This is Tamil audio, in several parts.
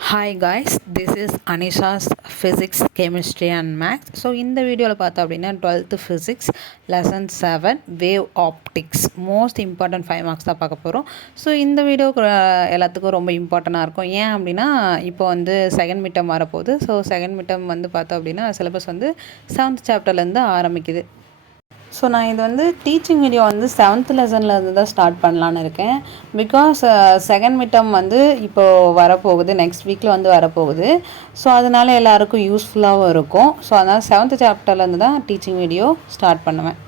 Hi guys, this is Anisha's Physics, Chemistry and Maths. So இந்த வீடியோவில் பார்த்தோம் அப்படின்னா 12th Physics Lesson 7 Wave Optics most important 5 marks தான் பார்க்க போகிறோம். ஸோ இந்த வீடியோ எல்லாத்துக்கும் ரொம்ப இம்பார்ட்டண்ட்டாக இருக்கும். ஏன் அப்படின்னா இப்போ வந்து செகண்ட் மிட்டம் வரப்போகுது. ஸோ செகண்ட் மிட்டம் வந்து பார்த்தோம் அப்படின்னா சிலபஸ் வந்து 7th சாப்டர்லேருந்து ஆரம்பிக்குது. ஸோ நான் இது வந்து டீச்சிங் வீடியோ வந்து 7th லெசன்லேருந்து தான் ஸ்டார்ட் பண்ணலான்னு இருக்கேன். பிகாஸ் செகண்ட் மிட்டம் வந்து இப்போது வரப்போகுது, நெக்ஸ்ட் வீக்கில் வந்து வரப்போகுது. ஸோ அதனால எல்லாருக்கும் யூஸ்ஃபுல்லாகவும் இருக்கும். ஸோ அதனால் 7th சாப்டர்லேருந்து தான் டீச்சிங் வீடியோ ஸ்டார்ட் பண்ணுவேன்.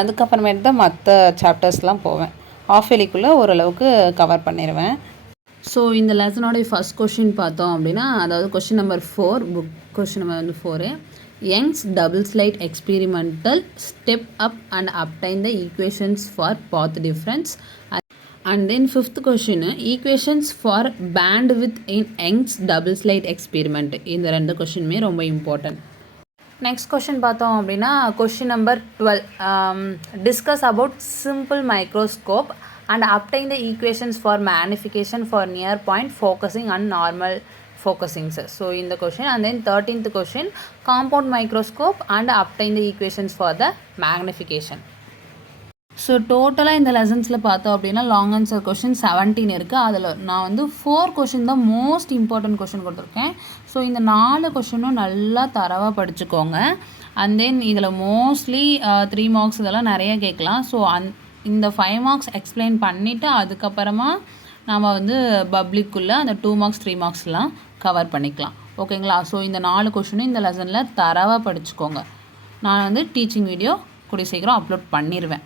அதுக்கப்புறமேட்டு தான் மற்ற சாப்டர்ஸ்லாம் போவேன். ஆஃப் இயர்லிக்குள்ளே ஓரளவுக்கு கவர் பண்ணிடுவேன். ஸோ இந்த லெசனோடைய ஃபஸ்ட் கொஷின் பார்த்தோம் அப்படின்னா, அதாவது question number 4, book question number வந்து 4. Young's double slit experimental step up and obtain the equations for path difference. And then fifth question, equations for bandwidth in Young's double slit experiment. இந்த ரெண்டு கொஷினுமே ரொம்ப இம்பார்ட்டன்ட். நெக்ஸ்ட் கொஷின் பார்த்தோம் அப்படின்னா question number 12, discuss about simple microscope and obtain the equations for magnification for near point focusing and normal focusing. So in the question, and then 13th question, compound microscope and obtain the equations for the magnification. So டோட்டலாக இந்த லெசன்ஸில் பார்த்தோம் அப்படின்னா லாங் ஆன்சர் கொஷின் 17 இருக்குது. அதில் நான் வந்து 4 கொஷின் தான் மோஸ்ட் இம்பார்ட்டன்ட் கொஷின் கொடுத்துருக்கேன். ஸோ இந்த 4 கொஷினும் நல்லா தரவாக படிச்சுக்கோங்க. அண்ட் தென் இதில் மோஸ்ட்லி 3 மார்க்ஸ் இதெல்லாம் நிறைய கேட்கலாம். ஸோ இந்த 5 மார்க்ஸ் எக்ஸ்பிளைன் பண்ணிவிட்டு அதுக்கப்புறமா நாம் வந்து பப்ளிக்குள்ளே அந்த 2 மார்க்ஸ் 3 மார்க்ஸ்லாம் கவர் பண்ணிக்கலாம். ஓகேங்களா? ஸோ இந்த 4 கொஷினும் இந்த லெசனில் தரவாக படிச்சுக்கோங்க. நான் வந்து டீச்சிங் வீடியோ கூடிய சீக்கிரம் அப்லோட் பண்ணிடுவேன்.